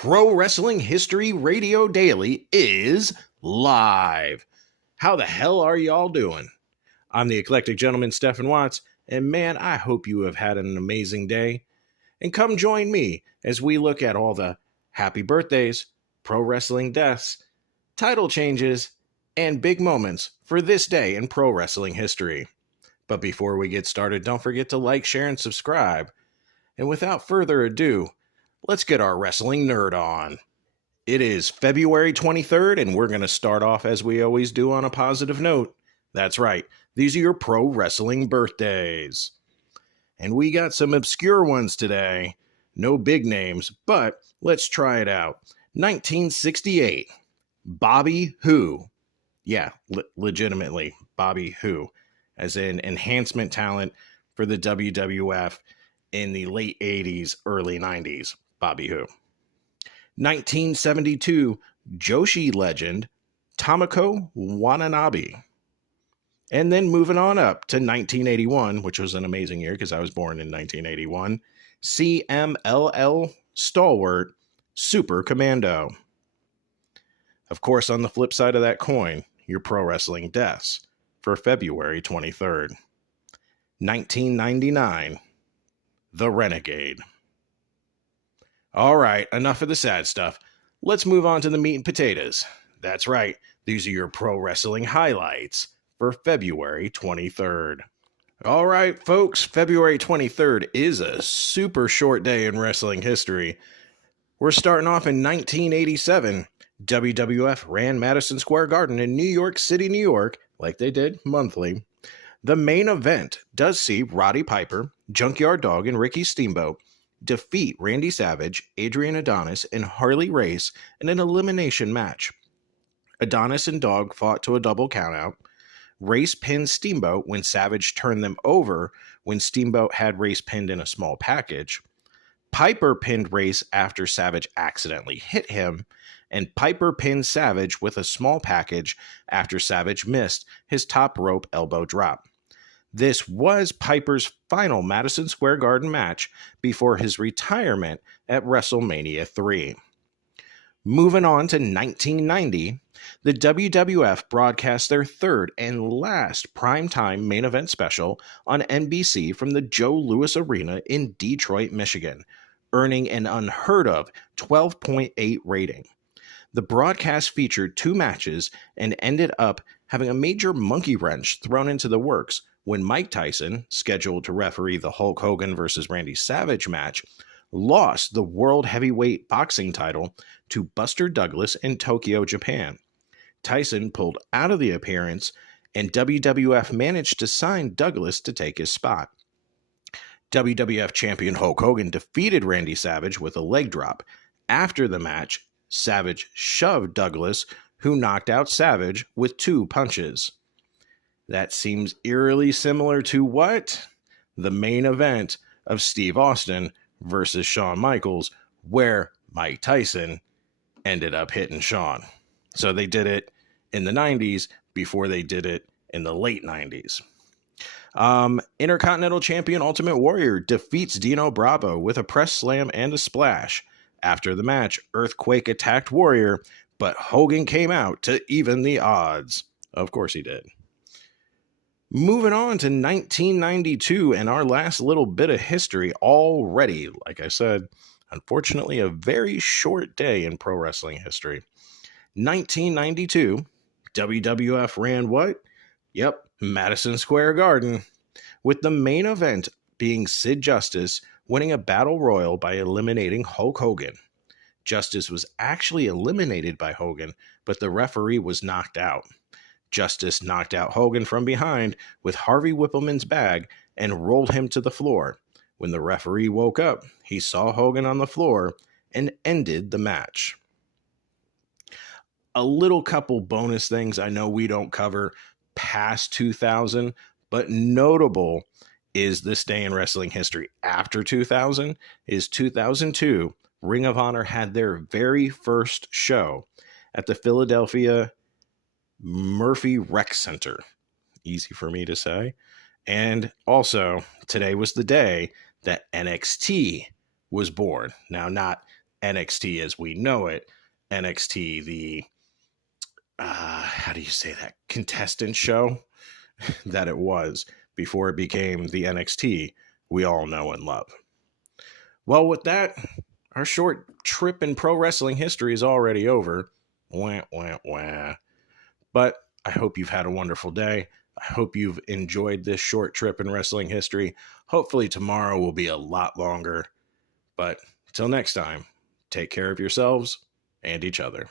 Pro Wrestling History Radio Daily is live. How the hell are y'all doing? I'm the eclectic gentleman, Stephen Watts, and man, I hope you have had an amazing day. And come join me as we look at all the happy birthdays, pro wrestling deaths, title changes, and big moments for this day in pro wrestling history. But before we get started, don't forget to like, share, and subscribe. And without further ado, let's get our wrestling nerd on. It is February 23rd, and we're going to start off as we always do on a positive note. That's right, these are your pro wrestling birthdays. And we got some obscure ones today. No big names, but let's try it out. 1968, Bobby Who. Yeah, legitimately, Bobby Who, as in enhancement talent for the WWF in the late 80s, early 90s. Bobby Who. 1972, Joshi legend, Tomoko Watanabe. And then moving on up to 1981, which was an amazing year because I was born in 1981, CMLL stalwart, Super Commando. Of course, on the flip side of that coin, your pro wrestling deaths for February 23rd. 1999, The Renegade. All right, enough of the sad stuff. Let's move on to the meat and potatoes. That's right, these are your pro wrestling highlights for February 23rd. All right, folks, February 23rd is a super short day in wrestling history. We're starting off in 1987. WWF ran Madison Square Garden in New York City, New York, like they did monthly. The main event does see Roddy Piper, Junkyard Dog, and Ricky Steamboat defeat Randy Savage, Adrian Adonis, and Harley Race in an elimination match. Adonis and Dog fought to a double countout. Race pinned Steamboat when Savage turned them over when Steamboat had Race pinned in a small package. Piper pinned Race after Savage accidentally hit him, and Piper pinned Savage with a small package after Savage missed his top rope elbow drop. This was Piper's final Madison Square Garden match before his retirement at WrestleMania 3. Moving on to 1990, the WWF broadcast their third and last primetime main event special on NBC from the Joe Louis Arena in Detroit, Michigan, earning an unheard of 12.8 rating. The broadcast featured two matches and ended up having a major monkey wrench thrown into the works when Mike Tyson, scheduled to referee the Hulk Hogan versus Randy Savage match, lost the World Heavyweight Boxing title to Buster Douglas in Tokyo, Japan. Tyson pulled out of the appearance, and WWF managed to sign Douglas to take his spot. WWF champion Hulk Hogan defeated Randy Savage with a leg drop. After the match, Savage shoved Douglas, who knocked out Savage with two punches. That seems eerily similar to what? The main event of Steve Austin versus Shawn Michaels, where Mike Tyson ended up hitting Shawn. So they did it in the 90s before they did it in the late 90s. Intercontinental Champion Ultimate Warrior defeats Dino Bravo with a press slam and a splash. After the match, Earthquake attacked Warrior, but Hogan came out to even the odds. Of course he did. Moving on to 1992 and our last little bit of history already. Like I said, unfortunately, a very short day in pro wrestling history. 1992, WWF ran what? Yep, Madison Square Garden, with the main event being Sid Justice winning a battle royal by eliminating Hulk Hogan. Justice was actually eliminated by Hogan, but the referee was knocked out. Justice knocked out Hogan from behind with Harvey Whippleman's bag and rolled him to the floor. When the referee woke up, he saw Hogan on the floor and ended the match. A little couple bonus things I know we don't cover past 2000, but notable is this day in wrestling history after 2000 is 2002. Ring of Honor had their very first show at the Philadelphia Murphy Rec Center. Easy for me to say. And also, today was the day that NXT was born. Now, not NXT as we know it. NXT, the, how do you say that? Contestant show that it was before it became the NXT we all know and love. Well, with that, our short trip in pro wrestling history is already over. Wah, wah, wah. But I hope you've had a wonderful day. I hope you've enjoyed this short trip in wrestling history. Hopefully tomorrow will be a lot longer. But until next time, take care of yourselves and each other.